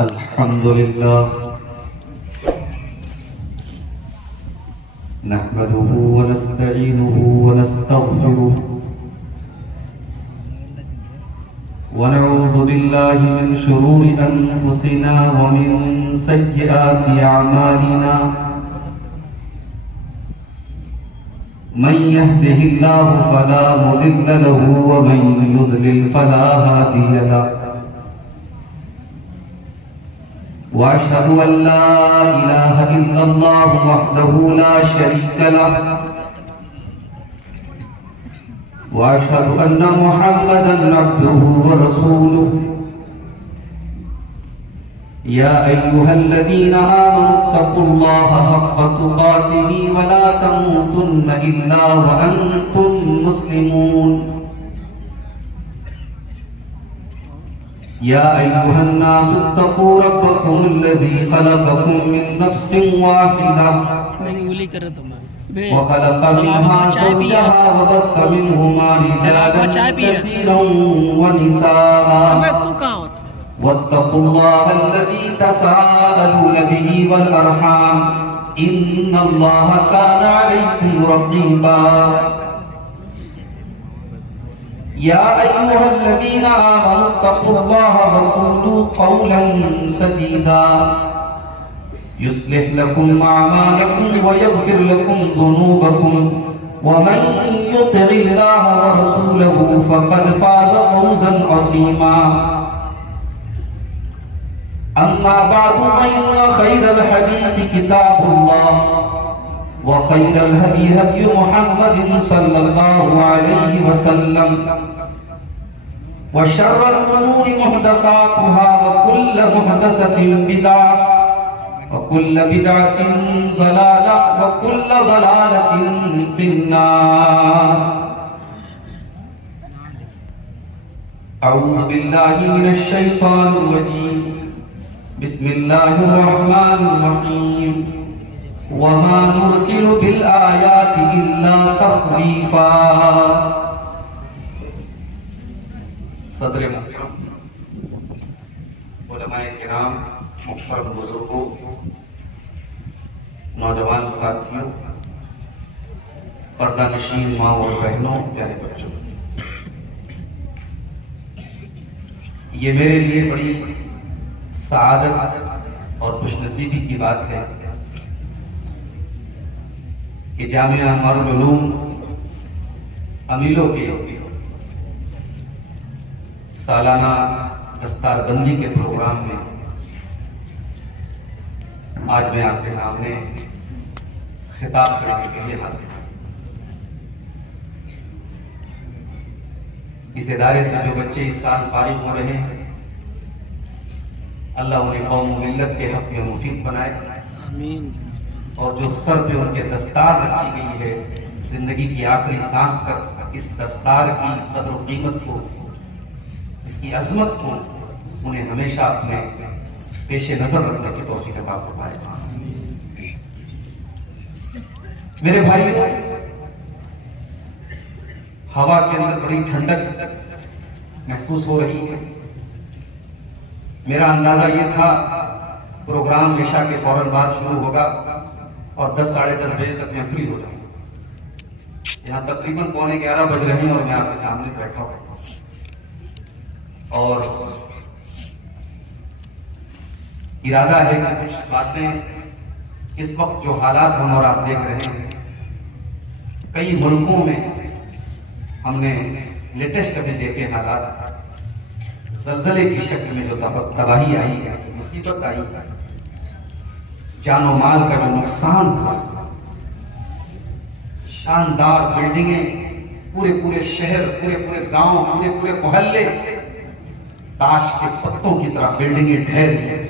الحمد لله نحمده ونستعينه ونستغفره ونعوذ بالله من شرور أنفسنا ومن سيئات أعمالنا من يهده الله فلا مضل له ومن يضلل فلا هادي له وأشهد أن لا إله إلا الله وحده لا شريك له وأشهد أن محمدا عبده ورسوله يا أيها الذين آمنوا اتقوا الله حق تقاته ولا تموتن إلا وأنتم مسلمون يا أيها الناس اتقوا ربكم الذي خلقكم من نفس واحدة وخلق منها زوجها وبث منهما رجالا كثيرا ونساء واتقوا الله الذي تساءلون به والأرحام إن الله كان عليكم رقيبا يا أيها الذين آمنوا اتقوا الله وقولوا قولا سديدا يصلح لكم أعمالكم ويغفر لكم ذنوبكم ومن يطع الله ورسوله فقد فاز فوزا عظيما أما بعد فإن خير الحديث كتاب الله وخير الهدي هدي محمد صلى الله عليه وسلم وشر الأمور محدثاتها وكل محدثة بدعة وكل بدعة ضلالة وكل ضلالة في النار. أعوذ بالله من الشيطان الرجيم. بسم الله الرحمن الرحيم. وما نرسل بالآيات إلا تخويفا. صدر محترم، علماء کرام، محترم بزرگوں، نوجوان ساتھیوں، پردہ نشین ماں اور بہنوں، پیارے بچوں، یہ میرے لیے بڑی سعادت اور خوش نصیبی کی بات ہے کہ جامعہ انوار العلوم امیلوں کے سالانہ دستار بندی کے پروگرام میں آج میں آپ کے سامنے خطاب کرنے کے لیے حاضر ہوں. اس ادارے سے جو بچے اس سال فارغ ہو رہے ہیں، اللہ انہیں قوم و ملت کے حق میں مفید بنائے. آمین. اور جو سر پہ ان کے دستار رکھی گئی ہے، زندگی کی آخری سانس تک اس دستار کی قدر و قیمت کو، اس کی عظمت کو انہیں ہمیشہ اپنے پیش نظر رکھنے کی توفیق عطا فرمائے. میرے بھائی، ہوا کے اندر بڑی ٹھنڈک محسوس ہو رہی ہے. میرا اندازہ یہ تھا پروگرام عشاء کے فوراً بعد شروع ہوگا اور 10-10:30 بجے تک میں فری ہو جاؤں. یہاں تقریباً 11:15 بج رہے ہیں اور میں آپ کے سامنے بیٹھا ہوں. اور ارادہ ہے کہ کچھ باتیں اس وقت جو حالات ہم اور آپ دیکھ رہے ہیں، کئی ملکوں میں ہم نے لیٹسٹ ابھی دیکھے حالات، زلزلے کی شکل میں جو تباہی آئی ہے، مصیبت آئی ہے، جان و مال کا جو نقصان ہوا، شاندار بلڈنگیں، پورے شہر، پورے گاؤں، پورے محلے تاش کے پتوں کی طرح بلڈنگیں ڈھیر گئی،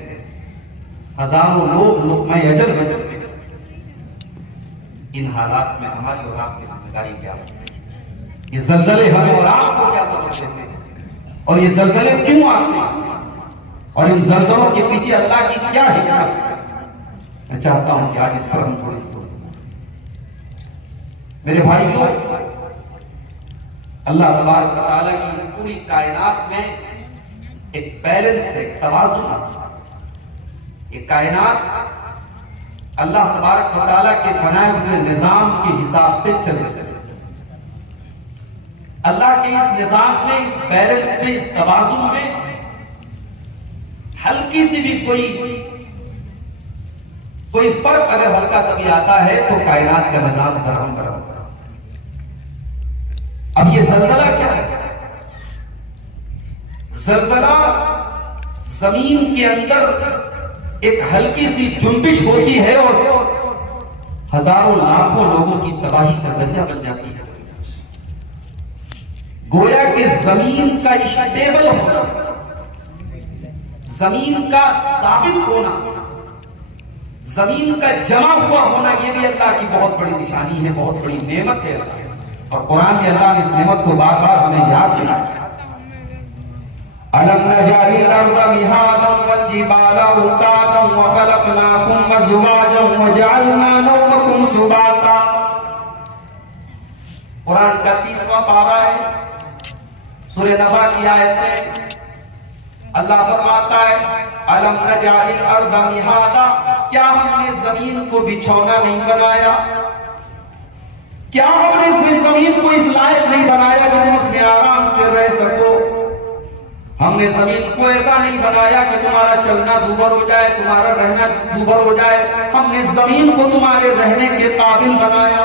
ہزاروں لوگ لقمہ اجل بن چکے. ان حالات میں ہماری اور آپ کی ذمہ داری کیا ہے؟ یہ زلزلے ہمیں اور آپ کو کیا سبق دیتے ہیں، اور یہ زلزلے کیوں آتے ہیں، اور ان زلزلوں کے پیچھے اللہ کی کیا حکمت ہے؟ میں چاہتا ہوں کہ آج اس پر ہم تھوڑی سی میرے بھائیوں، اللہ تبارک و تعالیٰ کی اس پوری کائنات میں ایک بیلنس ہے، توازن. یہ کائنات اللہ تبارک و تعالیٰ کے بنائے ہوئے نظام کے حساب سے چل رہے ہیں. اللہ کے اس نظام میں، اس بیلنس میں، اس توازن میں ہلکی سی بھی کوئی فرق اگر ہلکا سا بھی آتا ہے تو کائنات کا نظام درہم برہم. اب یہ زلزلہ کیا ہے؟ زلزلہ زمین کے اندر ایک ہلکی سی جنبش ہوتی ہے اور ہزاروں لاکھوں لوگوں کی تباہی کا ذریعہ بن جاتی ہے. گویا کہ زمین کا اسٹیبل ہونا، زمین کا ثابت ہونا، زمین کا جمع ہوا ہونا، یہ بھی اللہ کی بہت بڑی نشانی ہے، بہت بڑی نعمت ہے. اور قرآن میں اللہ نے اس نعمت کو بار بار ہمیں یاد دلایا. أَلَمْ نَجْعَلِ الْأَرْضَ مِهَادًا وَالْجِبَالَ أَوْتَادًا وَخَلَقْنَاكُمْ أَزْوَاجًا وَجَعَلْنَا نَوْمَكُمْ سُبَاتًا. قرآن کا 30واں پارہ ہے، سورہ نبا کی آیت میں اللہ فرماتا ہے أَلَمْ نَجْعَلِ الْأَرْضَ مِهَادًا، کیا ہم نے زمین کو بچھونا نہیں بنایا؟ کیا ہم نے زمین کو اس لائق نہیں بنایا کہ تم اس میں آرام سے رہ سکو؟ ہم نے زمین کو ایسا نہیں بنایا کہ تمہارا چلنا دوبر ہو جائے، تمہارا رہنا دوبر ہو جائے. ہم نے زمین کو تمہارے رہنے کے قابل بنایا.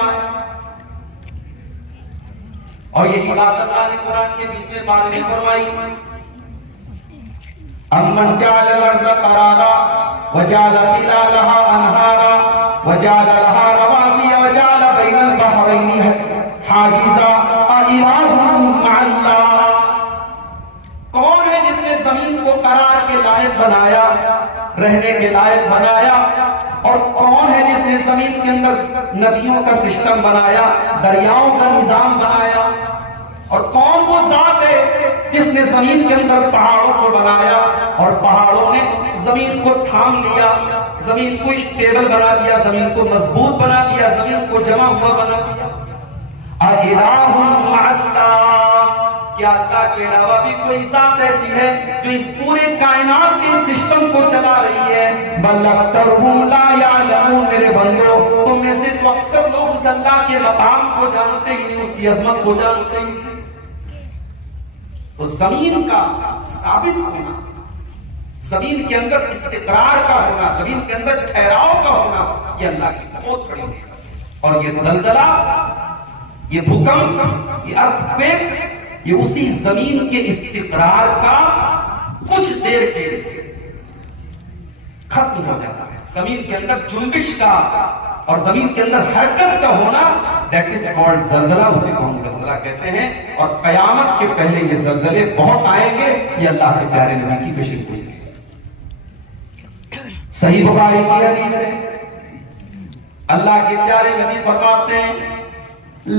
اور یہی بات اللہ نے قرآن کے 20ویں پارے میں فرمائی. أَمَّنْ جَعَلَ الْأَرْضَ قَرَارًا وَجَعَلَ خِلَالَهَا أَنْهَارًا وَجَعَلَ لَهَا رَوَاسِيَ وَجَعَلَ بَيْنَ الْبَحْرَيْنِ حَاجِزًا أَإِلَٰهٌ مَّعَ اللَّهِ. کون ہے جس نے زمین کو قرار کے لائق بنایا، رہنے کے لائق بنایا؟ اور کون ہے جس نے زمین کے اندر ندیوں کا سسٹم بنایا، دریاؤں کا نظام بنایا؟ اور کون وہ ذات ہے جس نے زمین کے اندر پہاڑوں کو بنایا اور پہاڑوں نے زمین کو تھام لیا، زمین کو اسٹیبل بنا دیا، زمین کو مضبوط بنا دیا، زمین کو جمع ہوا بنا دیا؟ الہ مع اللہ، کیا اللہ کے علاوہ بھی کوئی ذات ایسی ہے جو اس پورے کائنات کے سسٹم کو چلا رہی ہے؟ بل اکثرهم لا یعلمون. میرے بندو، تم میں سے تو اکثر لوگ اس اللہ کے مقام کو جانتے ہی نہیں، اس کی عظمت کو جانتے ہی نہیں. تو زمین کا ثابت ہونا، زمین کے اندر استقرار کا ہونا، زمین کے اندر ٹھہراؤ کا ہونا، یہ اللہ کی بہت بڑی ہے. اور یہ زلزلہ، یہ بھوکمپ، یہ ارتھکویک، یہ اسی زمین کے استقرار کا کچھ دیر کے ختم ہو جاتا ہے. زمین کے اندر جنبش کا اور زمین کے اندر حرکت کا ہونا، دیٹ از کالڈ زلزلہ، اسے کو ہم زلزلہ کہتے ہیں. اور قیامت کے پہلے یہ زلزلے بہت آئیں گے. یہ اللہ کے پیارے نبی کی پیشن گوئی ہے. صحیح بخاری کی حدیث ہے، اللہ کے پیارے نبی فرماتے ہیں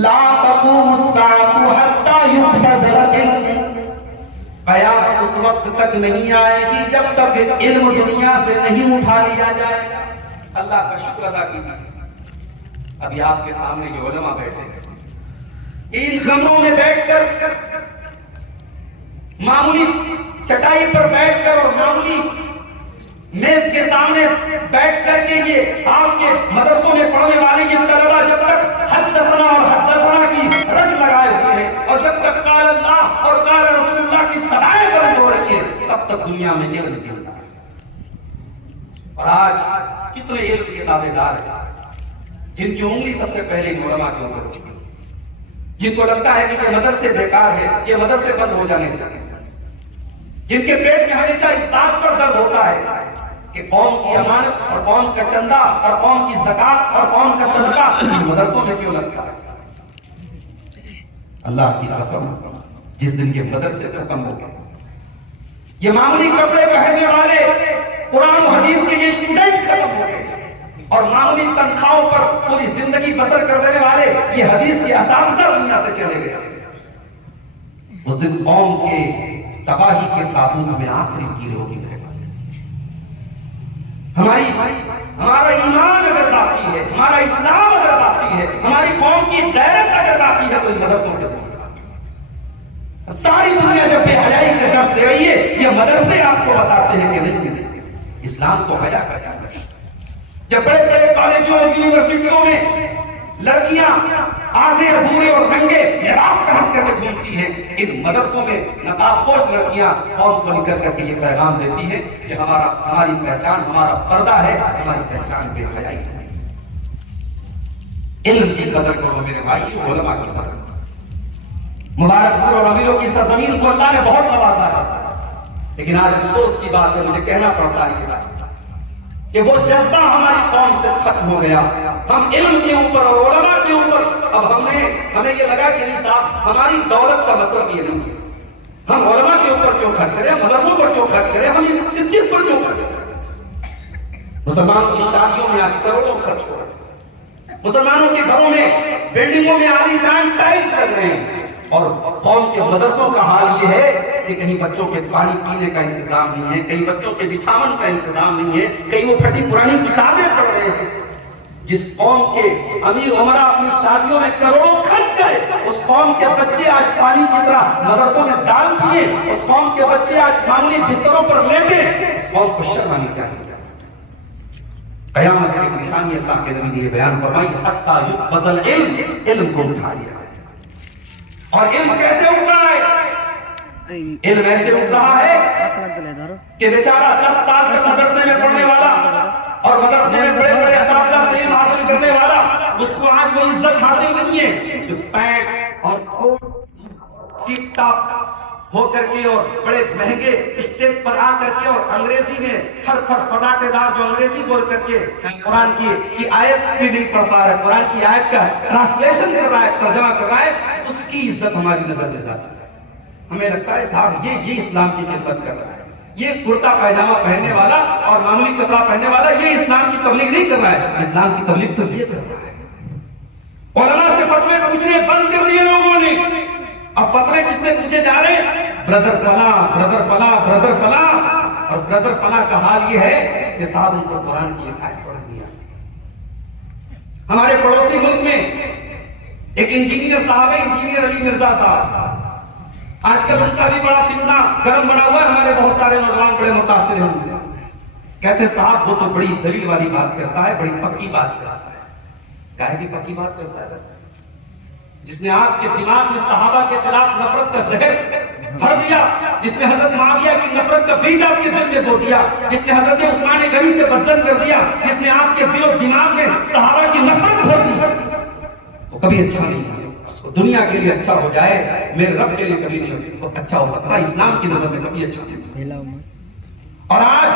لا تقوم الساعة حتى يقبض العلم. قیامت اس وقت تک نہیں آئے گی جب تک علم دنیا سے نہیں اٹھا لیا جائے. اللہ کا شکر ادا کیجیے. ابھی آپ کے سامنے یہ علماء بیٹھے ہیں، ان کمروں میں بیٹھ کر، معمولی چٹائی پر بیٹھ کر اور معمولی میز کے سامنے بیٹھ کر کے یہ آپ کے مدرسوں میں پڑھنے والے یہ طلبہ جب تک حدثنا اور حدثنا کی رٹ لگائے ہوئے ہیں اور جب تک قال اللہ اور قال رسول اللہ کی صدائیں بند ہو رہی ہیں، تب تک دنیا میں علم زندہ ہے. اور آج کتنے علم کے دعوے دار ہیں جن کی انگلی سب سے پہلے علماء کے اوپر ہوتی ہے، جن کو لگتا ہے کہ یہ مدرسے بیکار ہے، یہ مدرسے بند ہو جانے چاہیے، جن کے پیٹ میں ہمیشہ اس بات پر درد ہوتا ہے کہ قوم کی امانت اور قوم کا چندہ اور قوم کی زکات اور قوم کا صدقہ مدرسوں میں کیوں لگتا ہے. اللہ کی قسم، جس دن کے مدرسے ختم ہو گئے، یہ معمولی کپڑے پہننے والے قرآن و حدیث کے یہ اسٹوڈنٹ ختم ہو گئے اور معمولی تنخواہوں پر پوری زندگی بسر کر دینے والے یہ حدیث کے اساتذہ دنیا سے چلے گئے. اس دن قوم کے تباہی کے تابوت میں آخری تیر ہوگی. ہمارا ایمان اگر باقی ہے، ہمارا اسلام اگر باقی ہے، ہماری قوم کی غیرت اگر باقی ہے تو مدرسوں کے ساری دنیا جب بے حیائی سے درس دے رہی ہے، یہ مدرسے آپ کو بتاتے ہیں کہ نہیں، اسلام تو حیا کا جانا ہے. جب بڑے بڑے کالجوں اور یونیورسٹیوں میں لڑکیاں آدھے ادھورے اور ننگے لباس پہن کر کے گھومتی ہیں، ان مدرسوں میں نقاب پوش لڑکیاں قوم کو نکل کر کے یہ پیغام دیتی ہیں کہ ہماری پہچان ہمارا پردہ ہے، ہماری پہچان بے حیائی ہے. علم کی قدر کرو میرے بھائی، علماء کی قدر کرو. مبارک پور اور امیروں کی سرزمین کو اللہ نے بہت نوازا ہے، لیکن آج افسوس کی بات ہے، مجھے کہنا پڑتا ہے کہ وہ جذبہ ہماری قوم سے ختم ہو گیا. ہم علم کے اوپر اور علماء کے اوپر اب ہمیں یہ لگا کہ نہیں صاحب ہماری دولت کا مطلب یہ نہیں ہے. ہم علماء کے اوپر کیوں خرچ کریں، مدرسوں پر کیوں خرچ کریں، ہم اس چیز پر کیوں خرچ کریں. مسلمانوں کی شادیوں میں آج کروڑوں خرچ ہو رہے ہیں، مسلمانوں کے گھروں میں بلڈنگوں میں عالیشان ٹائلز لگ رہے ہیں، اور قوم کے مدرسوں کا حال یہ ہے کہ کہیں بچوں کے پانی پینے کا انتظام نہیں ہے، کہیں بچوں کے بچھاون کا انتظام نہیں ہے، کہیں وہ پھٹی پرانی کتابیں پڑھ رہے ہیں. جس قوم کے امیر عمرہ اپنی شادیوں میں کروڑوں خرچ کرے، اس قوم کے بچے آج پانی کی طرح مدرسوں میں دال پیے، اس قوم کے بچے آج معمولی بستروں پر لیٹے، اس قوم کو شرم آنی چاہیے. قیامت کی نشانی اللہ کے نبی نے یہ بیان فرمائی، حتی یقبض العلم، علم کو اٹھا لیا جائے. اور علم کیسے اٹھ رہا ہے؟ علم ایسے اٹھ رہا ہے کہ بیچارہ 10 سال کے مدرسے میں پڑھنے والا اور مدرسے میں بڑے بڑے اساتذہ سے علم حاصل کرنے والا، اس کو آج وہ عزت حاصل نہیں ہے جو پینٹ اور کوٹ ٹپ ٹاپ ہو کر کے اور بڑے مہنگے اسٹیج پر آ کر کے اور انگریزی میں پھر فٹاٹے دار جو انگریزی بول کر کے قرآن کی آیت بھی نہیں پڑھ پا رہا ہے، قرآن کی آیت کا ٹرانسلیشن کر رہا ہے، ترجمہ کر رہا ہے، اس کی عزت ہماری نظر میں جاتی ہے. ہمیں لگتا ہے صاحب یہ اسلام کی خدمت کر رہا ہے، یہ کرتا پائجامہ پہننے والا اور معمولی کپڑا پہننے والا یہ اسلام کی تبلیغ نہیں کر رہا ہے، اسلام کی تبلیغ تو یہ کر رہا ہے. علماء سے فتوے پوچھنے بند کر دیے لوگوں نے. اب فتوے کس سے پوچھے جا رہے ہیں؟ برادر فلاں، برادر فلاں، برادر فلاں. اور برادر فلاں کا حال یہ ہے کہ صاحب ان کو قرآن کی ایک آیت پڑھ دیا. ہمارے پڑوسی ملک میں ایک انجینئر صاحب ہے، انجینئر علی مرزا صاحب. آج کل ان کا بھی بڑا فتنہ گرم بنا ہوا ہے، ہمارے بہت سارے نوجوان بڑے متاثر ہیں ان سے. کہتے ہیں صاحب وہ تو بڑی دلیل والی بات کرتا ہے، بڑی پکی بات کرتا ہے. کہے بھی پکی بات کرتا ہے جس نے آپ کے دماغ میں صحابہ کے خلاف نفرت کا زہر بھر دیا، جس نے حضرت معاویہ کی نفرت کا بیج آپ کے دل میں بو دیا، جس نے حضرت عثمان غنی سے بدزن کر دیا، جس نے آپ کے دل و دماغ میں صحابہ کی نفرت بھر دی، وہ کبھی اچھا نہیں ہو سکتا. دنیا کے لیے اچھا ہو جائے، میرے رب کے لیے کبھی نہیں اچھا ہو سکتا، اسلام کی نظر میں کبھی اچھا نہیں ہو سکتا. اور آج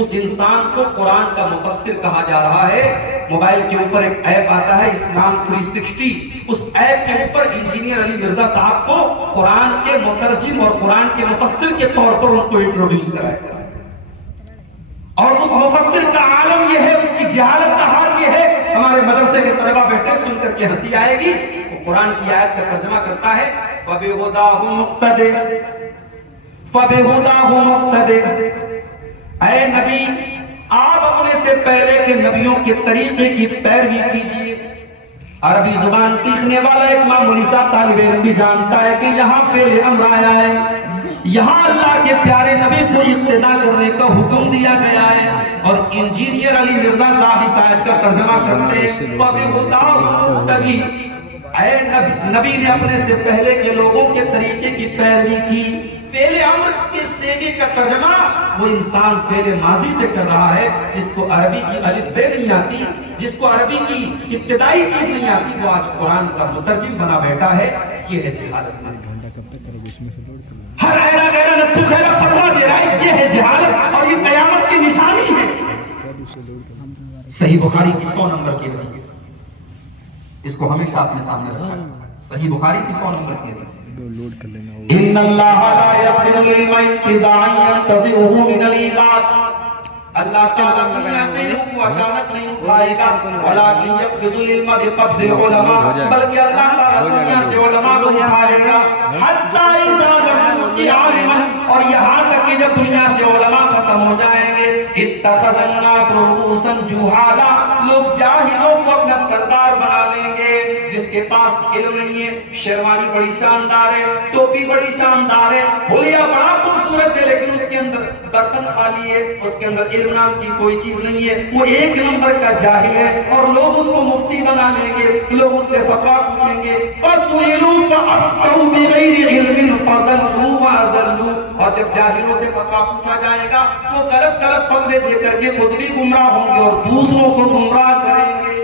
اس انسان کو قرآن کا مفسر کہا جا رہا ہے. موبائل کے اوپر ایک ایپ آتا ہے اسلام 360، اس ایپ کے اوپر انجینئر علی مرزا صاحب کو قرآن کے مترجم اور قرآن کے مفسر کے طور پر ان کو انٹروڈیوس کرایا. اور اس مفسر کا عالم یہ ہے، اس کی جہالت کا حال یہ ہے. ہمارے مدرسے کے طلبہ بیٹھے سن کر کے ہنسی آئے گی، وہ قرآن کی آیت کا ترجمہ کرتا ہے، فَبِهُدَاهُ مُقْتَدِرْ فَبِهُدَاهُ مُقْتَدِرْ. اے نبی آپ اپنے سے پہلے کے نبیوں کے طریقے کی پیروی کیجیے. عربی زبان سیکھنے والا ایک معمولی سا طالب علم بھی جانتا ہے کہ یہاں فعل امر آیا ہے، یہاں اللہ کے پیارے نبی کو اقتدا کرنے کا حکم دیا گیا ہے. اور انجینئر علی مرزا صاحب اس آیت کا ترجمہ کرتے ہیں، اے نبی نے اپنے سے پہلے کے لوگوں کے طریقے کی پیروی کی. فعل امر کے سیگے کا ترجمہ وہ انسان فعل ماضی سے کر رہا ہے، جس کو عربی کی الف بے نہیں آتی، جس کو عربی کی ابتدائی چیز نہیں آتی، وہ آج قرآن کا مترجم بنا بیٹھا ہے. یہ ہے جہالت. ہر ایرا غیرہ نتو خیرہ فتویٰ دے رہا ہے، یہ ہے جہالت اور یہ قیامت کی نشانی ہے. صحیح بخاری کی 100 نمبر کی حدیث، اس کو ہمیشہ اپنے سامنے رکھا. صحیح بخاری کی 100 نمبر کی حدیث، ان اللہ لا يقبل العلم انتزاعا ينتزعه من العباد. اللہ تعالیٰ دنیا سے علم کو اچانک نہیں اٹھائے گا، ولكن يقبض العلم بقبض العلماء، بلکہ اللہ تعالیٰ دنیا سے علماء کو اٹھائے گا حتی اذا لم يبق عالما، اور یہاں تک کہ جب دنیا سے علماء ختم ہو جائیں گے. اتخذ الناس رؤوسا جہالا, لوگ جاہلوں کو اپنا سردار بنا لیں گے. جس کے پاس علم نہیں ہے, شیروانی بڑی شاندار ہے, ٹوپی بڑی شاندار ہے, حلیہ بڑا خوبصورت ہے, لیکن اس کے اندر برتن خالی ہے, اس کے اندر علم نام کی کوئی چیز نہیں ہے, وہ ایک نمبر کا جاہل ہے. اور لوگ اس کو مفتی بنا لیں گے, لوگ اس سے فتویٰ پوچھیں گے. فَسُئِلُوا فَأَفْتَوْا بِغَيْرِ عِلْمٍ فَضَلُّوا وَأَضَلُّوا. اور جب جاہلوں سے فتویٰ پوچھا جائے گا وہ غلط غلط فتوے دے کر کے خود بھی گمراہ ہوں گے اور دوسروں کو گمراہ کریں گے.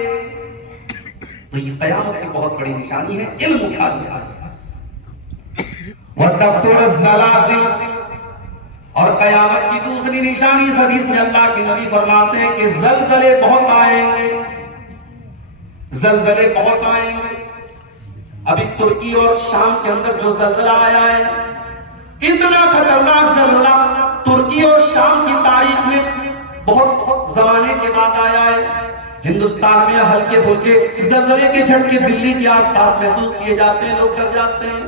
تو یہ قیامت کی بہت بڑی نشانی ہے, علم اٹھا دیا. وَتَبْصُرَ الزَّلَازِلُ, اور قیامت کی دوسری نشانی اس حدیث میں اللہ کے نبی فرماتے ہیں کہ زلزلے بہت آئیں گے, زلزلے بہت آئیں گے. ابھی ترکی اور شام کے اندر جو زلزلہ آیا ہے, اتنا خطرناک زلزلہ ترکی اور شام کی تاریخ میں بہت زمانے کے بعد آیا ہے. ہندوستان میں ہلکے پھلکے زلزلے کے جھٹکے دلی کے آس پاس محسوس کیے جاتے ہیں, لوگ ڈر جاتے ہیں.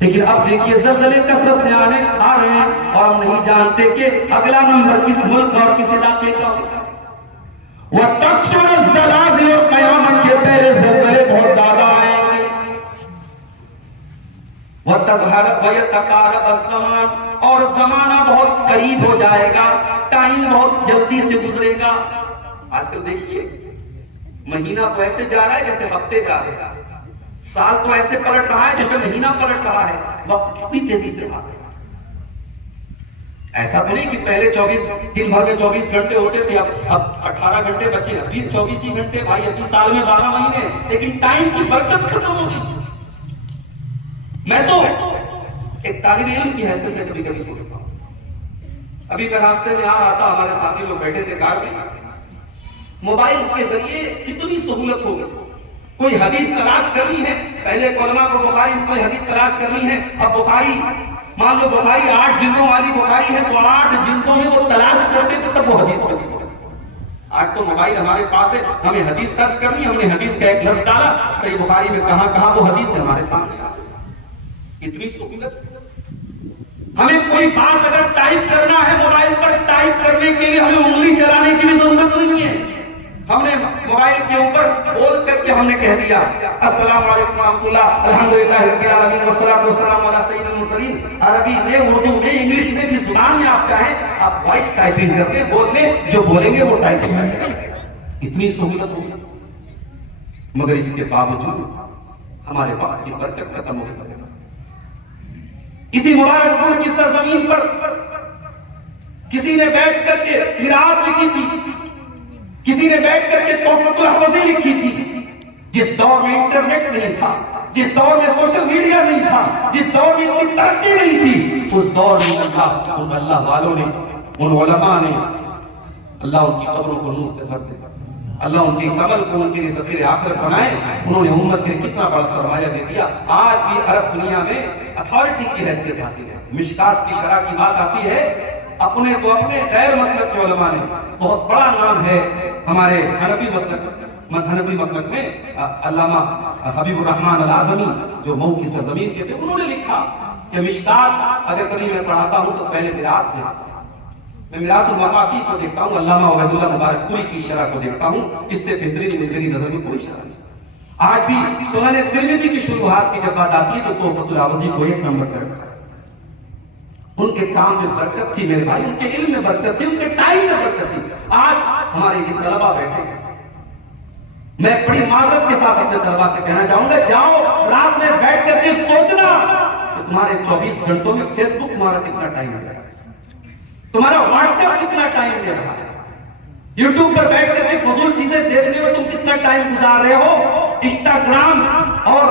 لیکن اب دیکھیے زلزلے کثرت سے آ رہے ہیں اور ہم نہیں جانتے کہ اگلا نمبر کس ملک اور کس علاقے کا ہوگا. وَتَبْصُرُ الزَّلَازِلُ, قیامت کے پہلے زلزلے بہت زیادہ آئیں گے. وَتَظْهَرُ وَيَتَقَارَبُ الزَّمَانُ, اور زمانہ بہت قریب ہو جائے گا, ٹائم بہت جلدی سے گزرے گا. آج کل دیکھیے مہینہ تو ایسے جا رہا ہے جیسے ہفتے جا رہے ہیں, سال تو ایسے پلٹ رہا ہے جیسے مہینہ پلٹ رہا ہے. وقت کتنی تیزی سے بھاگ رہا ہے. ایسا تو نہیں کہ پہلے 24 دن بھر میں 24 گھنٹے ہوتے تھے, اب 18 گھنٹے بچے, ابھی 24 ہی گھنٹے. بھائی ابھی سال میں 12 مہینے, لیکن ٹائم کی برکت ختم ہوگی. میں تو ایک طالب علم کی حیثیت سے کبھی کبھی سوچتا ہوں. ابھی میں راستے میں آ رہا تھا, ہمارے ساتھی لوگ بیٹھے تھے کار میں, موبائل کے ذریعے کتنی سہولت ہو گئی. کوئی حدیث تلاش کرنی ہے, پہلے علماء کو بخاری کوئی حدیث تلاش کرنی ہے, اب بخاری مان لو بخاری 8 جلدوں والی بخاری ہے تو 8 جلدوں میں وہ تلاش کرتے تھے تب وہ حدیث بنی. آج تو موبائل ہمارے پاس ہے, ہمیں حدیث سرچ کرنی ہے, ہم نے حدیث کا ایک لفظ ڈالا, صحیح بخاری میں کہاں کہاں وہ حدیث ہے ہمارے سامنے. اتنی سہولت. ہمیں کوئی بات اگر ٹائپ کرنا ہے موبائل پر, ٹائپ کرنے کے لیے ہمیں انگلی چلانے کی بھی ضرورت نہیں ہے. ہم نے موبائل کے اوپر بول کر کے ہم نے کہہ دیا السلام علیکم ورحمۃ اللہ, الحمدللہ رب العالمین والصلاۃ والسلام علی سید المرسلین. عربی میں, اردو میں, انگلش میں, جس زبان میں آپ چاہیں آپ وائس ٹائپنگ کر کے بول دیں, جو بولیں گے وہ ٹائپنگ کریں. اتنی سہولت ہوگی. مگر اس کے باوجود ہمارے پاس کی برکت ختم ہو گئی. اسی مبارک پور کی سرزمین پر کسی نے بیٹھ کر کے قرات لکھی تھی, کسی نے بیٹھ کر کے تحفۃ الحفظی لکھی تھی. جس دور میں انٹرنیٹ نہیں تھا, جس دور میں سوشل میڈیا نہیں تھا, جس دور میں کوئی ترقی نہیں تھی, اس دور میں اللہ والوں نے, ان علماء نے, اللہ ان کی قبروں کو نور سے بھر دے, اللہ ان کے اس عمل کو ان کے لیے ذخیرہ آخرت بنائے. انہوں نے امت کے کتنا بڑا سرمایہ دے دیا. آج بھی عرب دنیا میں اتھارٹی کی حیثیت حاصل ہے. مشکات کی شرح کی بات آتی ہے, اپنے تو اپنے غیر مسلک کے علماء نے, بہت بڑا نام ہے ہمارے حنفی مسلک میں علامہ حبیب الرحمن العظمی جو مئو کی سرزمین کے تھے, انہوں نے لکھا کہ مشکات اگر کبھی میں پڑھاتا ہوں تو پہلے قرات میں میں میراث المفاتیح کو دیکھتا ہوں, علامہ عبید اللہ مبارک پوری کی شرح کو دیکھتا ہوں. اس سے بہترین میری نظر میں کوئی شرح نہیں. آج بھی سنن ترمذی کی شروحات کی جب بات آتی ہے تو تحفۃ الحفظی کو 1 نمبر پر رکھا ہے. ان کے کام میں برکت تھی میرے بھائی, ان کے علم میں برکت تھی, ان کے ٹائم میں برکت تھی. آج ہمارے یہ طلبا بیٹھے ہیں, میں بڑی معذرت کے ساتھ اپنے طلبا سے کہنا چاہوں گا, جاؤ رات میں بیٹھ کر کے سوچنا کہ تمہارے 24 گھنٹوں میں فیس بک تمہارا کتنا ٹائم لے رہا ہے, تمہارا واٹس ایپ کتنا ٹائم لے رہا ہے, یوٹیوب پر بیٹھ کر کے فضول چیزیں دیکھنے میں تم کتنا ٹائم گزار رہے ہو, انسٹاگرام اور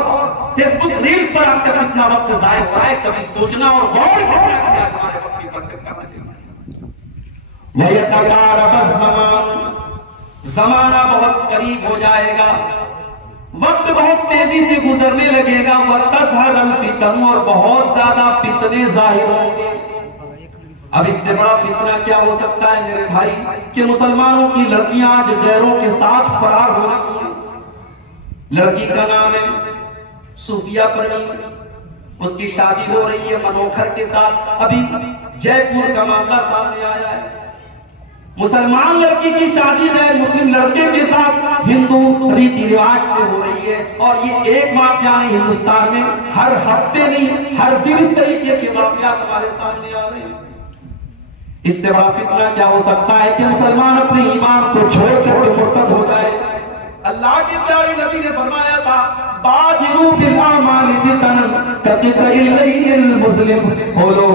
فیس بک ریلز پر آپ کا کتنا وقت ضائع ہو رہا ہے. کبھی سوچنا اور غور کرنا کہ ہمارے وقت کی برکت کرنا چاہیے. وَيَتَقَارَبَ الزَّمَانُ, زمانہ بہت قریب ہو جائے گا, وقت بہت تیزی سے گزرنے لگے گا. وَتَظْهَرُ الْفِتَنُ, اور بہت زیادہ فتنے ظاہر ہوں گے. اب اس سے بڑا فتنہ کیا ہو سکتا ہے میرے بھائی کہ مسلمانوں کی لڑکیاں آج غیروں کے ساتھ فرار ہو رہی ہیں. لڑکی کا نام ہے صوفیہ پروین, اس کی شادی ہو رہی ہے منوکھر کے ساتھ. ابھی جے پور کا معاملہ سامنے آیا ہے. مسلمان لڑکی کی شادی غیر مسلم لڑکے کے ساتھ ہندو ریتی رواج سے ہو رہی ہے. اور یہ ایک واقعہ نہیں, ہندوستان میں ہر ہفتے نہیں ہر دن اس طریقے کے واقعات ہمارے سامنے آ رہے ہیں. اس سے بڑا فتنہ کیا ہو سکتا ہے کہ مسلمان اپنے ایمان کو چھوڑ کر مرتد ہو جائے. اللہ کے پیارے نبی نے فرمایا تھا بادروا بالاعمال فتنا کتب الیہ المسلم. بولو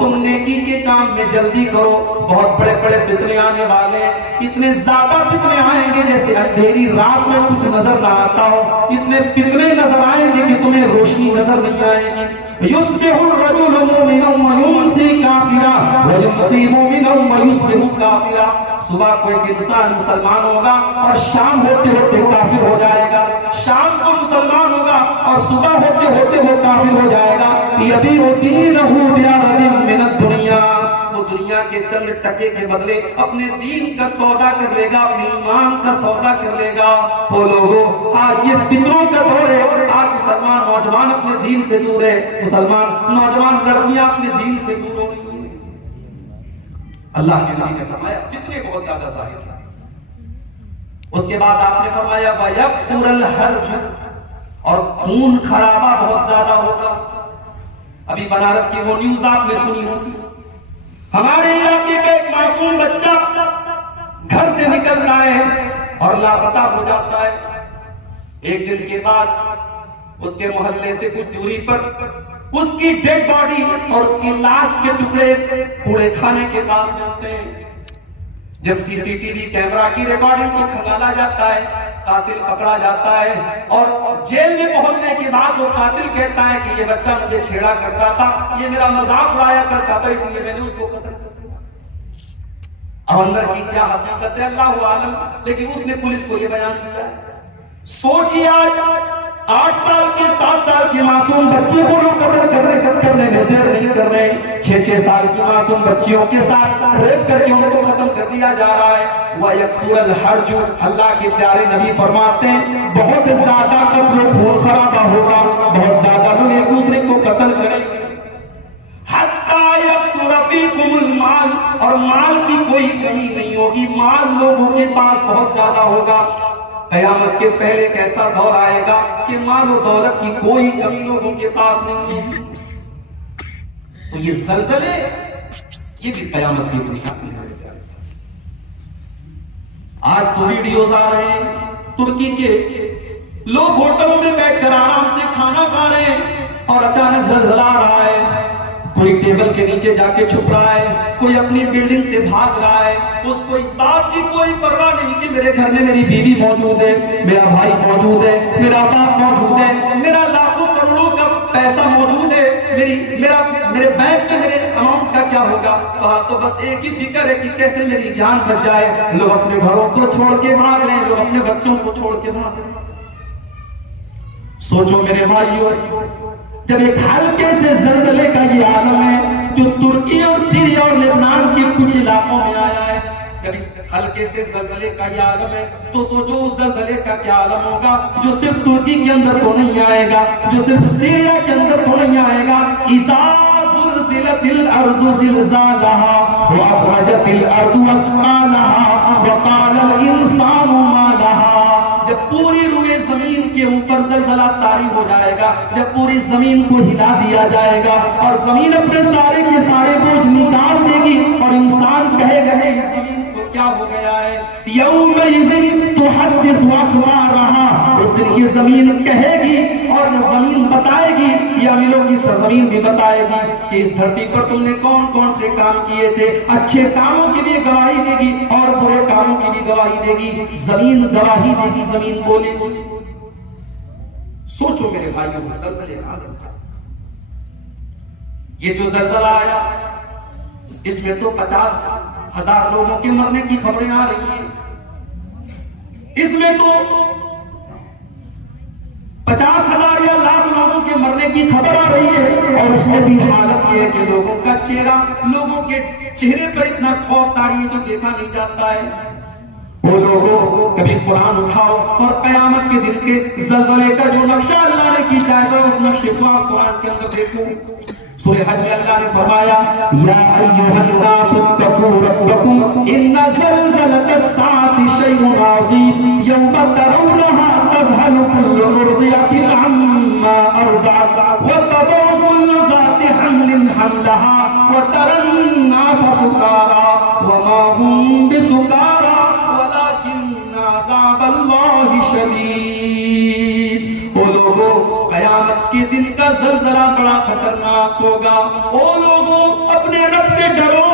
تم نیکی کے کام میں جلدی کرو, بہت بڑے بڑے فتنے آنے والے ہیں. اتنے زیادہ فتنے آئیں گے جیسے اندھیری رات میں کچھ نظر نہ آتا ہو. اتنے فتنے نظر آئیں گے کہ تمہیں روشنی نظر نہیں آئے گی. یصبح الرجل مؤمنا ویمسی کافرا ویمسی مؤمنا ویصبح کافرا. صبح کو ایک انسان مسلمان ہوگا اور شام ہوتے ہوتے کافر ہو جائے گا. شام کو مسلمان ہوگا اور صبح ہوتے ہوتے وہ کافر ہو جائے گا. یبیع دینہ بعرض من الدنیا. وہ دنیا کے چند ٹکے کے بدلے اپنے دین کا سودا کر لے گا, اپنے ایمان کا سودا کر لے گا. بولو آج یہ فتنوں کا دور ہے. آج مسلمان نوجوان اپنے دین سے دور ہے, مسلمان نوجوان لڑکیاں اپنے دین سے دور ہو رہی ہیں. اللہ کے نبی نے فرمایا فتنے بہت زیادہ ظاہر ہیں. اس کے بعد آپ نے فرمایا وَيَكْثُرَ الْحَرْجُ, اور خون خرابہ بہت زیادہ ہوگا. ابھی بنارس کی وہ نیوز آپ نے سنی ہوگی, ہمارے علاقے کا ایک معصوم بچہ گھر سے نکل رہا ہے اور لاپتہ ہو جاتا ہے. ایک دن کے بعد اس کے محلے سے کچھ دوری پر اس کی ڈیڈ باڈی اور اس کی لاش کے ٹکڑے کوڑے کھانے کے پاس ملتے ہیں. جب سی سی ٹی وی کیمرہ کی ریکارڈنگ کو کھنگالا جاتا ہے, قاتل پکڑا جاتا ہے اور جیل میں پہنچنے کے بعد وہ قاتل کہتا ہے کہ یہ بچہ مجھے چھیڑا کرتا تھا, یہ میرا مذاق اڑایا کرتا تھا, اس لیے میں نے اس کو قتل کر دیا. اب اندر کی کیا حقیقت ہے اللہ عالم, لیکن اس نے پولیس کو یہ بیان کیا. سوچیے آج 8 سال کے 7 سال کے معصوم بچے کو لوگ قتل کرنے میں دیر نہیں کر رہے ہیں. 6 سال کی معصوم بچیوں کے ساتھ ریپ کر کے ان کو ختم کر دیا جا رہا ہے. وَيَكْثُرَ الْحَرْجُ, اللہ کے پیارے نبی فرماتے ہیں بہت زیادہ قتل و خون خرابہ ہوگا, بہت زیادہ لوگ ایک دوسرے کو قتل کریں گے. حَتَّى يَكْثُرَ فِيكُمُ الْمَالُ, اور مال کی کوئی کمی نہیں ہوگی, مال لوگوں کے پاس بہت زیادہ ہوگا. قیامت کے پہلے ایک ایسا دور آئے گا کہ مال و دولت کی کوئی کمی لوگوں کے پاس نہیں ہے. تو یہ زلزلے یہ بھی قیامت کی نشانی ہے. آج تو ویڈیوز آ رہے ہیں ترکی کے, لوگ ہوٹلوں میں بیٹھ کر آرام سے کھانا کھا رہے ہیں اور اچانک زلزلہ آ رہا ہے. کوئی ٹیبل کے نیچے جا کے چھپ رہا ہے, کوئی اپنی بلڈنگ سے بھاگ رہا ہے. اس کو اس بات کی کوئی پرواہ نہیں کہ میرے گھر میں میری بیوی موجود ہے, میرا بھائی موجود ہے, میرا باپ موجود ہے, میرا لاکھوں کروڑوں کا پیسہ موجود ہے, میرے بینک میں میرے اماؤنٹ کا کیا ہوگا. وہاں تو بس ایک ہی فکر ہے کہ کیسے میری جان بچ جائے. لوگ اپنے گھروں کو چھوڑ کے بھاگ رہے ہیں, لوگ اپنے بچوں کو چھوڑ کے بھاگ رہے ہیں. سوچو میرے بھائیوں, جب ایک ہلکے سے زلزلے کا یہ عالم ہے جو ترکی اور سیریا اور لبنان کے کچھ علاقوں میں آیا ہے, جب اس ہلکے سے زلزلے کا یہ عالم ہے تو سوچو اس زلزلے کا کیا عالم ہوگا جو صرف ترکی کے اندر تو نہیں آئے گا, جو صرف سیریا کے اندر تو نہیں آئے گا. اذا زلزلت الارض زلزالها واخرجت الارض اثقالها وقال الانسان ما لها. جب پوری روئے زمین کے اوپر زلزلہ طاری ہو جائے گا, جب پوری زمین کو ہلا دیا جائے گا اور زمین اپنے سارے کے سارے بوجھ نکال دے گی اور انسان کہے گا اس زمین کو کیا ہو گیا ہے. یومئذ تحدث اخبارها, اس دن یہ زمین کہے گی اور یہ زمین بتائے گی, یا ملوں کی سرزمین بھی بتائے گی کہ اس دھرتی پر تم نے کون کون سے کام کیے تھے. اچھے کاموں کی بھی گواہی دے گی اور برے کاموں کی بھی گواہی دے گی. زمین گواہی دے گی, زمین بولے گی. سوچو میرے بھائیوں, زلزلے کا عالم تھا. یہ جو زلزلہ آیا اس میں تو 50,000 لوگوں کے مرنے کی خبریں آ رہی ہیں. اس میں تو 50,000 یا لاکھ لوگوں کے مرنے کی خبر آ رہی ہے, اور اس میں بھی حالت یہ ہے کہ لوگوں کا چہرہ, لوگوں کے چہرے پر اتنا خوف طاری ہے جو دیکھا نہیں جاتا ہے. وہ لوگوں کبھی قرآن اٹھاؤ اور قیامت کے دن کے زلزلے کا جو نقشہ اللہ نے کھینچا ہے اس نقشے کو آپ قرآن کے اندر دیکھو. سورہ حج میں اللہ نے فرمایا یا ایھا الناس اتقوا ربکم ان زلزلۃ الساعۃ شیء عظیم یوم ترونها تذهل كل مرضعۃ عما ارضعت وتضع كل ذات حمل حملها وترى الناس سکارى وما هم بسکارى ولكن عذاب اللہ شدید. وہ لوگوں قیامت کے دن کا زلزلہ بڑا خطرناک ہوگا. وہ لوگوں اپنے رب سے ڈرو,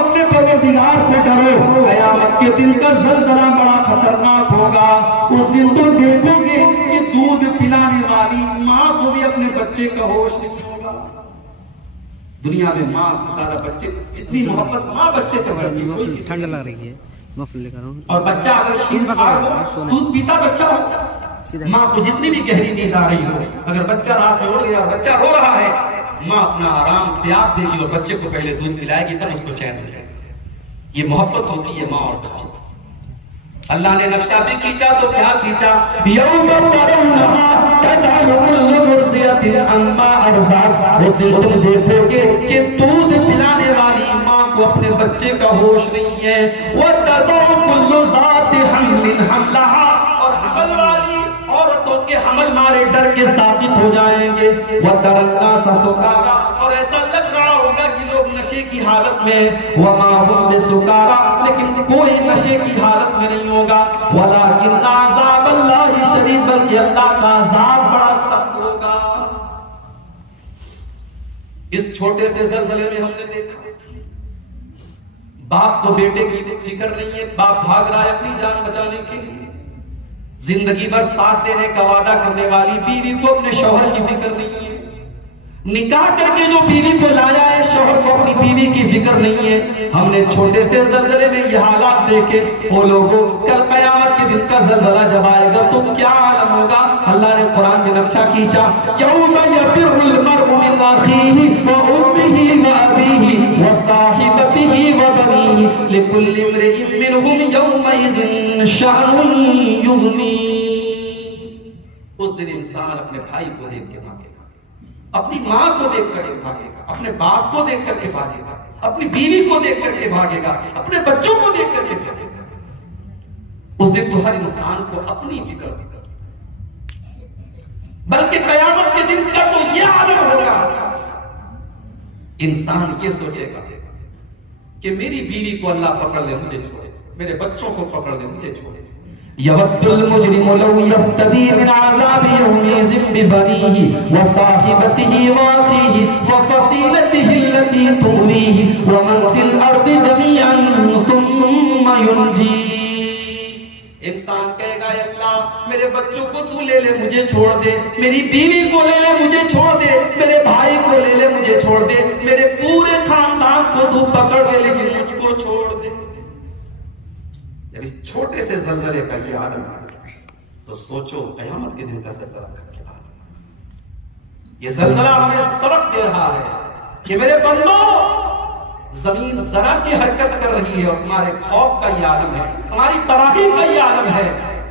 اپنے پروردگار سے ڈرو. قیامت کے دن کا زلزلہ بڑا خطرناک ہوگا. اس دن تو دیکھو گے کہ دودھ پلانے والی ماں کو بھی اپنے بچے کا ہوش نہیں ہوگا. دنیا میں ماں سے زیادہ بچے, اتنی محبت ماں بچے سے بڑھتی ہے. ٹھنڈ لگ رہی ہے مفل کر رہا ہوں. اور بچہ اگر شیرخوار ہو, دودھ پیتا بچہ ہو, ماں کو جتنی بھی گہری نیند آ رہی ہو, اگر بچہ رات میں اڑ گیا اور بچہ رو رہا ہے, ماں اپنا آرام تیاب دے گی اور بچے کو پہلے دودھ پلائے گی, تب اس کو چین ہو جائے گی. یہ محبت ہوتی ہے ماں اور بچے. اللہ نے نقشہ بھی کھینچا تو کیا کھینچا, یوم ترونها تذهل كل مرضعۃ عما ارضعت. اس دن تم دیکھو گے کہ دودھ پلانے والی ماں کو اپنے بچے کا ہوش نہیں ہے. وتضع كل ذات حمل حملها, اور حمل والی عورتوں کے حمل مارے ڈر کے ساقط ہو جائیں گے. وترى الناس سکارى, اور ایسا لگ رہا ہوگا کہ لوگ نشے کی حالت میں. وما هم بسکارى, لیکن کوئی نشے کی حالت میں نہیں ہوگا. ولكن عذاب اللہ شدید, بلکہ اللہ کا عذاب بڑا سخت ہوگا. اس چھوٹے سے زلزلے میں ہم نے دیکھا باپ کو بیٹے کی فکر نہیں ہے. باپ بھاگ رہا ہے اپنی جان بچانے کے لیے. زندگی بھر ساتھ دینے کا وعدہ کرنے والی بیوی کو اپنے شوہر کی فکر نہیں ہے. نکاح کر کے جو بیوی کو لایا ہے, شوہر کو اپنی بیوی کی فکر نہیں ہے. ہم نے چھوٹے سے زلزلے میں یہ حالات دیکھے. وہ لوگوں کل قیامت کے دن کا زلزلہ جب آئے گا تو کیا عالم ہوگا. اللہ نے قرآن میں نقشہ کھینچا, یوم یفر المرء من اخیہ وامہ وابیہ وصاحبتہ وبنیہ لکل امرئ منہم یومئذ شأن یغنیہ. اس دن انسان اپنے بھائی کو دیکھ کے بھاگے گا, اپنی ماں کو دیکھ کر کے بھاگے گا, اپنے باپ کو دیکھ کر کے بھاگے گا, اپنی بیوی کو دیکھ کر کے بھاگے گا, اپنے بچوں کو دیکھ کر کے بھاگے گا. اس دن تو ہر انسان کو اپنی فکر ہوگی. بلکہ قیامت کے دن کا تو یہ عالم ہوگا, انسان یہ سوچے گا کہ میری بیوی کو اللہ پکڑ لے مجھے چھوڑے, میرے بچوں کو پکڑ لے مجھے چھوڑے. یود المجرم لو یفتدی من عذاب یومئذ ببنیہ وصاحبتہ واخیہ وفصیلتہ التی تؤویہ ومن فی الارض جمیعا ثم ینجیہ. انسان کہے گا, اللہ میرے بچوں کو تو لے لے مجھے چھوڑ دے, میری بیوی کو لے لے مجھے چھوڑ دے, میرے بھائی کو لے لے مجھے چھوڑ دے, میرے پورے خاندان کو تو پکڑ لے لیکن مجھ کو چھوڑ دے. جب اس چھوٹے سے زلزلے کا یہ عالم ہے تو سوچو قیامت کے دن کا زلزلہ کیا ہے. یہ زلزلہ ہمیں سبق دے رہا ہے کہ میرے بندو, زمین ذرا سی حرکت کر رہی ہے اور تمہارے خوف کا یہ عالم ہے, تمہاری تباہی کا یہ عالم ہے.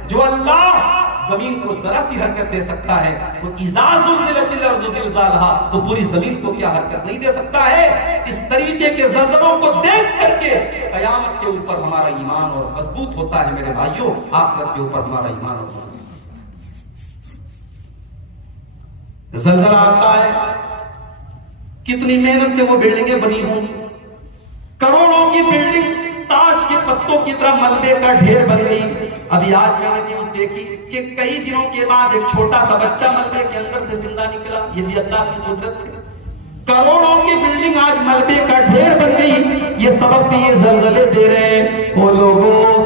جو اللہ زمین کو ذرا سی حرکت دے سکتا ہے وہ اذا زلزلت الارض زلزالہا, تو پوری زمین کو کیا حرکت نہیں دے سکتا ہے. اس طریقے کے زلزلوں کو دیکھ کر کے قیامت کے اوپر ہمارا ایمان اور مضبوط ہوتا ہے میرے بھائیوں, آخرت کے اوپر ہمارا ایمان اور مضبوط. زلزلہ آتا ہے, کتنی محنت سے وہ بلڈنگیں بنی ہوں, کروڑوں کی بلڈنگ تاش کے پتوں کی طرح ملبے کا ڈھیر بن گئی. ابھی آج میں نے نیوز دیکھی کہ کئی دنوں کے بعد ایک چھوٹا سا بچہ ملبے کے اندر سے زندہ نکلا. یہ بھی اللہ کی قدرت ہے. کروڑوں کی بلڈنگ آج ملبے کا ڈھیر بن گئی. یہ سبب بھی یہ زلزلے دے رہے ہیں. وہ لوگوں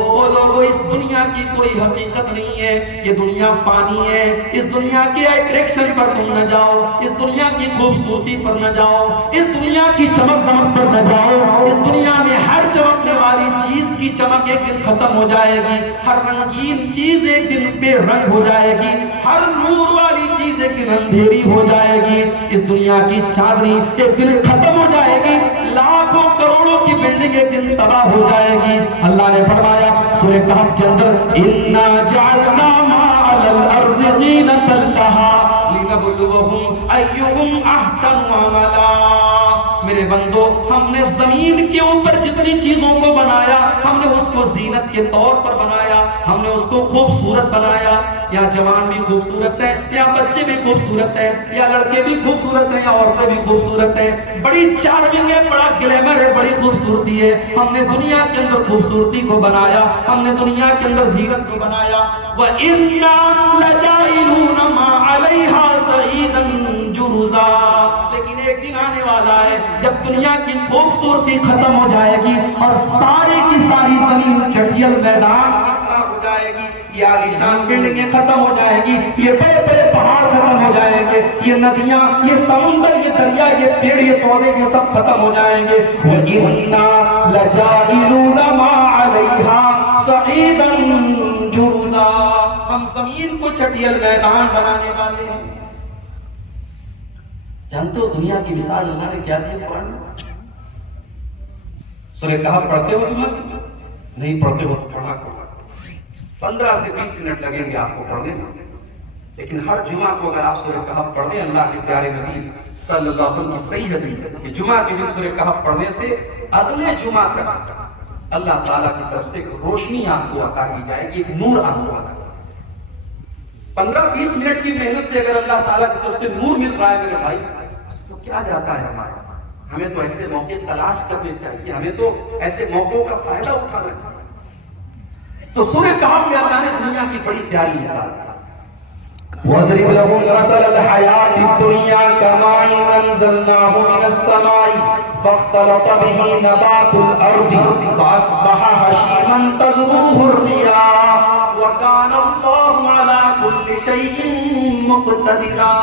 اس دنیا کی کوئی حقیقت نہیں ہے, یہ دنیا فانی ہے. اس دنیا کے اٹریکشن پر تم نہ جاؤ, اس دنیا کی خوبصورتی پر نہ جاؤ, اس دنیا کی چمک دمک پر نہ جاؤ. اس دنیا میں ہر چمکنے والی چیز کی چمک ایک دن ختم ہو جائے گی, ہر رنگین چیز ایک دن بے رنگ ہو جائے گی, ہر نور والی چیز ایک دن اندھیری ہو جائے گی. اس دنیا کی چادری ایک دن ختم ہو جائے گی. لاکھوں کروڑوں کی بلڈنگ ایک دن تباہ ہو جائے گی. اللہ نے فرمایا سورہ کہف کے اندر انا جعلنا ما علی الارض زینۃ لہا لنبلوہم ایہم احسن عملا. میرے بندو ہم نے زمین کے اوپر جتنی چیزوں کو بنایا ہم نے اس کو زینت کے طور پر بنایا, ہم نے اس کو خوبصورت بنایا. یا جوان بھی خوبصورت ہے, یا بچے بھی خوبصورت ہیں, یا لڑکے بھی خوبصورت ہیں, یا عورتیں بھی خوبصورت ہیں. بڑی چارمنگ ہے, بڑا گلیمر ہے, بڑی خوبصورتی ہے. ہم نے دنیا کے اندر خوبصورتی کو بنایا, ہم نے دنیا کے اندر زینت کو بنایا. وَإِنَّا لَجَائِلُونَ مَا عَلَيْهَا صَعِيدًا جُرُزًا. لیکن ایک دن آنے والا ہے جب دنیا کی خوبصورتی ختم ہو جائے گی اور ساری کی ساری زمین چٹیل میدان ہو جائے گی. یہ عالیشان بلڈنگیں ختم ہو جائے گی, یہ بڑے بڑے پہاڑ ختم ہو جائیں گے, یہ ندیاں, یہ سمندر, یہ دریا, یہ پیڑ, یہ پودے, یہ سب ختم ہو جائیں گے. وَإِنَّا لَجَائِلُونَ مَا عَلَيْهَا صَعِيدًا جُرُزًا. ہم زمین کو چٹیل میدان بنانے والے ہیں. جانتے ہو دنیا کی مثال اللہ نے کیا دی قرآن میں؟ سورہ کہف پڑھتے ہو تم نہیں پڑھتے ہو تو پڑھا کرو. 15 سے 20 منٹ لگیں گے آپ کو پڑھنے میں, لیکن ہر جمعہ کو اگر آپ سورہ کہف پڑھ لیں, اللہ کے پیارے نبی صلی اللہ علیہ وسلم کی صحیح حدیث ہے کہ جمعہ کے دن سورہ کہف پڑھنے سے اگلے جمعہ تک اللہ تعالیٰ کی طرف سے ایک روشنی آپ کو عطا کی جائے گی, ایک نور آپ کو عطا. 15-20 منٹ کی محنت سے اگر اللہ تعالیٰ کی طرف سے نور مل رہا ہے میرے بھائی تو کیا جاتا ہے ہمارا. ہمیں تو ایسے موقع تلاش کرنے چاہیے, ہمیں تو ایسے موقعوں کا فائدہ اٹھانا چاہیے. تو سورہ کہف میں اللہ نے دنیا کی بڑی پیاری مثال دی. وَاضْرِبْ لَهُمْ مَثَلَ الْحَيَاةِ الدُّنْيَا كَمَاءٍ أَنزَلْنَاهُ مِنَ السَّمَاءِ فَاخْتَلَطَ بِهِ نَبَاتُ الْأَرْضِ فَأَصْبَحَ هَشِيمًا تَذْرُوهُ الرِّيَاحُ وَكَانَ اللَّهُ عَلَى كُلِّ شَيْءٍ مُقْتَدِرًا.